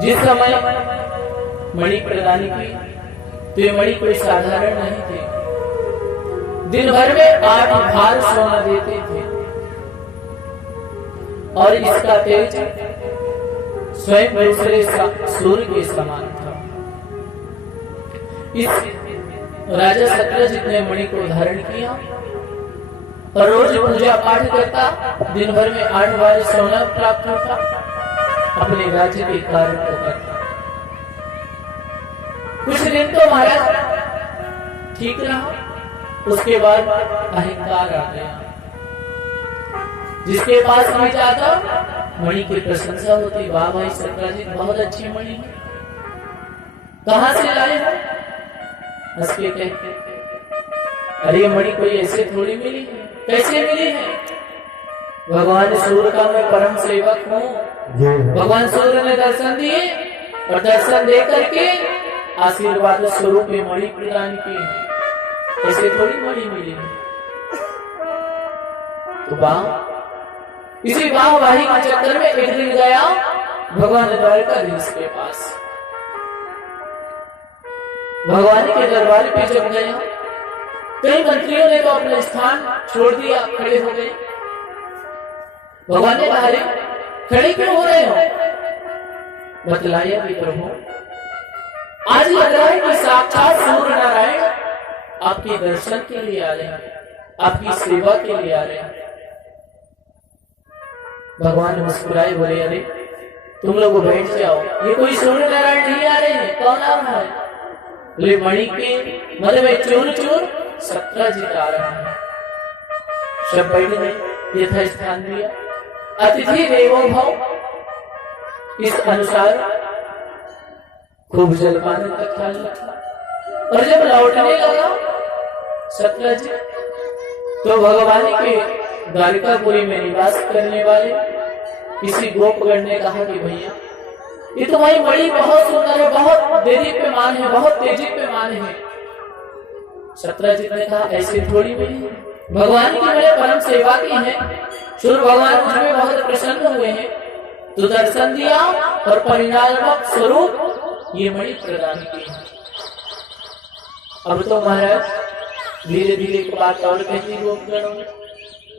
जिस समय मणि प्रदान की तो ये मणि कोई साधारण नहीं थे। दिन भर में 8 भार सोना देते थे और इसका तेज स्वयं दूसरे सूर्य के समान था। इस राजा सत्यजित ने मणि को धारण किया और रोज पूजा पाठ करता, दिन भर में 8 बार सोना प्राप्त होता, अपने राज्य के कार्य को करता। कुछ दिन तो महाराज ठीक रहा, उसके बाद अहंकार आ गया। जिसके पास नहीं जाता मणि की प्रशंसा होती, वाह भाई सत्यजित बहुत अच्छी मणि है, कहां से लाए हो? हंस के कहते, अरे मणि कोई ऐसे थोड़ी मिली है। कैसे मिली है? भगवान सूर्य का मैं परम सेवक हूँ। भगवान सूर्य ने दर्शन दिए और दर्शन दे करके आशीर्वाद स्वरूप में मणि प्रदान की। ऐसे थोड़ी मणि मिली है। तो इसी वाहवाही के चक्कर में एक दिन गया भगवान द्वारकाधीश के पास। भगवान के दरबार पे जब गया, कई मंत्रियों ने तो अपना स्थान छोड़ दिया, खड़े हो गए। भगवान ने कहा, खड़े क्यों हो रहे हो? बतलाया भी प्रभु, आज लग रहा है कि साक्षात सूर्य नारायण आपके दर्शन के लिए आ रहे हैं, आपकी सेवा के लिए आ रहे हैं। भगवान मुस्कुराए, बोले, अरे तुम लोग बैठ जाओ, ये कोई सूर्य नारायण नहीं आ रहे हैं। कौन आ रहा है? बोले, मणि के मद में चूर चूर सत्यजित आ रहा है। सब बैठ गए, यथा स्थान दिया। अतिथि देवो भव, इस अनुसार खूब जलपान का ख्याल रखा। और जब लौटने लगा सत्यजित, तो भगवान के द्वारिकापुरी में निवास करने वाले किसी गोपगण ने कहा कि भैया ये तुम्हारी मणि बहुत सुंदर है, बहुत देदीप्यमान है, बहुत तेजोप्यमान है। सत्यजित ने कहा, ऐसे थोड़ी मिली है, भगवान की मेरे परम सेवा की है, सूर्य भगवान मुझमें बहुत प्रसन्न हुए हैं, तो दर्शन दिया और परिणामक स्वरूप ये मणि प्रदान की। अब तो महाराज धीरे धीरे बात और कहती गोपगणों ने,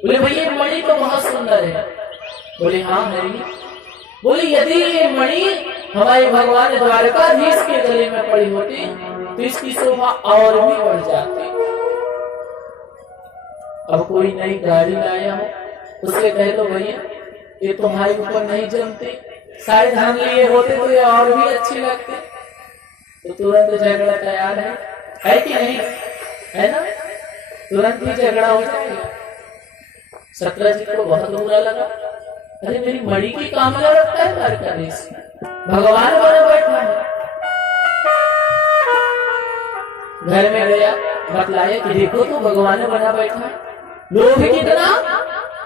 बोले भैया मणि तो बहुत सुंदर है। बोले हाँ है। बोले यदि ये मणि हमारे भगवान द्वारकाधीश के गले में पड़ी होती तो इसकी शोभा और भी बढ़ जाती। अब कोई नई गाड़ी लाया हो, उससे कहे तो भैया ये तुम्हारे ऊपर नहीं जमते, शायद हम लिए होते तो ये और भी अच्छे लगते, तो तुरंत झगड़ा तैयार है कि नहीं? है ना? तुरंत ही झगड़ा हो जाएगा। सत्यजित को बहुत बुरा लगा, अरे मेरी मणि की कामना रखता है द्वारकाधीश, भगवान बना बैठा है। घर में गया, बतलाया कि देखो तो भगवान बना बैठा है, लोभ कितना,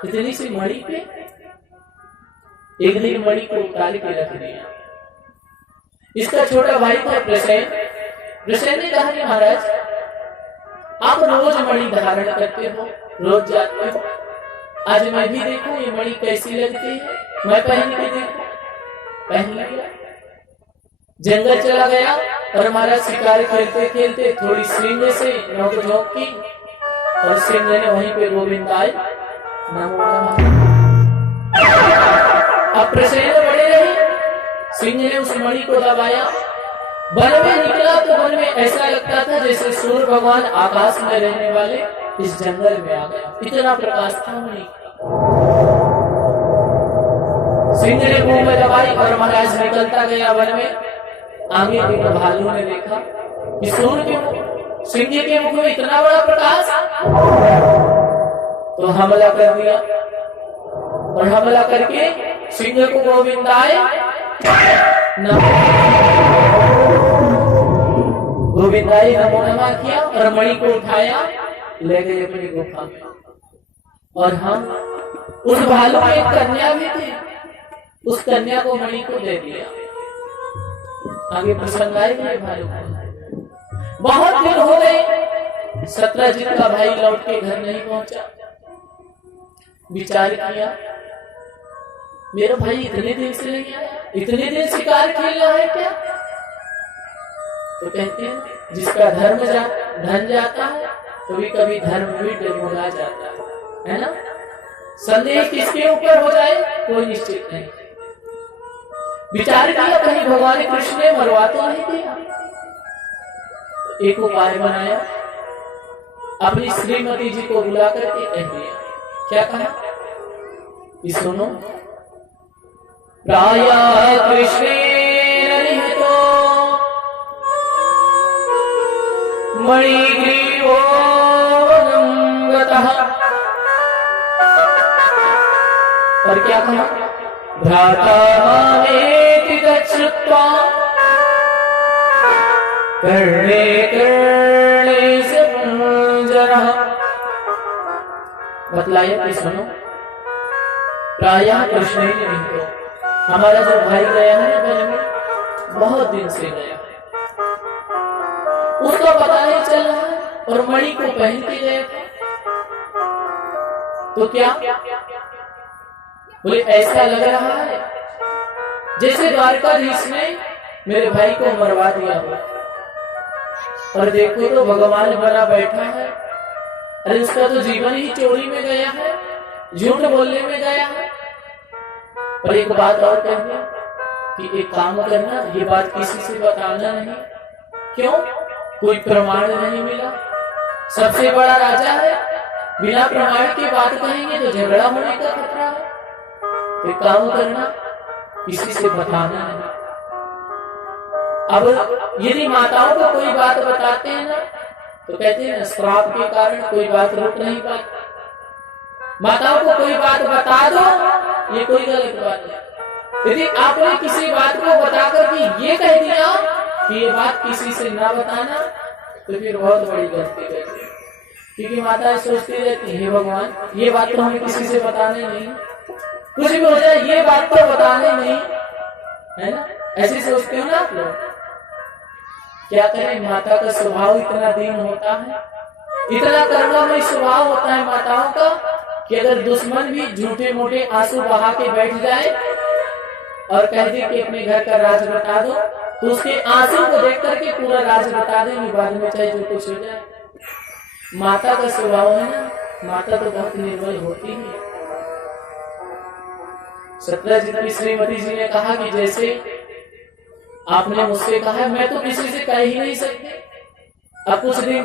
इतनी सी मणि पे। एक दिन मणि को उतार के रख दिया। इसका छोटा भाई था प्रसेन। प्रसेन ने कहा, महाराज आप रोज मणि धारण करते हो, रोज जाते हो, आज मैं भी देखूं ये मणि कैसी लगती है, मैं पहन के देखूं। पहन लिया, जंगल चला गया और हमारा शिकार खेलते खेलते थोड़ी सिंह से नोक-झोंक की और सिंह ने वहीं पे गोविंदाय नमो नमः। अब प्रसेन बड़े रहे, सिंह ने उस मणि को दबाया, वन में निकला तो वन में ऐसा लगता था जैसे सूर्य भगवान आकाश में रहने वाले इस जंगल में आ गया, इतना प्रकाश था मणि। सिंह ने मुंह में दबाई और महाराज निकलता गया वन में। आगे के भालू ने देखा कि सूर्य के सिंह के मुख में इतना बड़ा प्रकाश, तो हमला कर दिया और हमला करके सिंह को गोविंदाय नमो नमः किया और मणि को उठाया, ले गए अपनी गुफा में। और हम उस भालू में एक कन्या भी थी, उस कन्या को मणि को दे दिया। आगे प्रसंग आएगा भालू को। बहुत दिन हो गए, सत्यजित का भाई लौट के घर नहीं पहुंचा। विचार किया, मेरा भाई इतने दिन से नहीं आया, इतने दिन शिकार खेल रहा है क्या? तो कहते हैं जिसका धन जाता है कभी कभी धर्म भी डगमगा जाता है ना? संदेह किसके ऊपर हो जाए कोई निश्चित नहीं। विचार किया कहीं भगवान कृष्ण ने मरवा तो नहीं दिया। तो एक उपाय बनाया, अपनी श्रीमती जी को बुला करके कह दिया। क्या कहा कि सुनो, प्रायः कृष्णेन निहतो मणिग्रीवो वनं गतः। और क्या कहा, भ्राता मामेति तच्छ्रुत्वा कर्णे कर्णे से पुंजरः। बतलाया कि सुनो, प्रायः कृष्ण ही नहीं तो हमारा जो भाई गया है वन में, बहुत दिन से गया है, उसका पता नहीं चल रहा है और मणि को पहन के गया था। तो क्या बोले, ऐसा लग रहा है जैसे द्वारकाधीश ने मेरे भाई को मरवा दिया हो। और देखो तो भगवान बना बैठा है, अरे उसका तो जीवन ही चोरी में गया है, झूठ बोलने में गया है। और एक बात और कहना कि एक काम करना, ये बात किसी से बताना नहीं। क्यों? कोई प्रमाण नहीं मिला, सबसे बड़ा राजा है, बिना प्रमाण की बात कहेंगे तो झगड़ा होने का खतरा है। तो एक काम करना, किसी से बताना नहीं। अब यदि माताओं को कोई बात बताते हैं ना, तो कहते हैं ना, श्राप के कारण कोई बात रुक नहीं पाती। माताओं को कोई बात बता दो, ये कोई गलत बात नहीं। यदि आपने किसी बात को बताकर के ये कह दिया कि ये बात किसी से ना बताना, तो फिर बहुत बड़ी गलती करती है। क्योंकि माताएं सोचती रहती है, भगवान ये बात तो हमें किसी से बताने नहीं, कुछ भी हो जाए ये बात तो बताने नहीं, है ना? ऐसे सोचते हो ना आप लोग। क्या करें, माता का स्वभाव इतना दीन होता है, इतना करुणामय स्वभाव होता है माताओं का कि अगर दुश्मन भी झूठे मोटे आंसू बहा के बैठ जाए और कह दे कि अपने घर का राज बता दो, तो उसके आंसू को देख करके पूरा राज बता देंगे, बाद में चाहे जो कुछ हो जाए। माता का स्वभाव है ना, माता तो बहुत निर्मल होती है। सत्यजित की श्रीमती जी ने कहा कि जैसे आपने मुझसे कहा, मैं तो किसी से कह ही नहीं सकती। अब कुछ दिन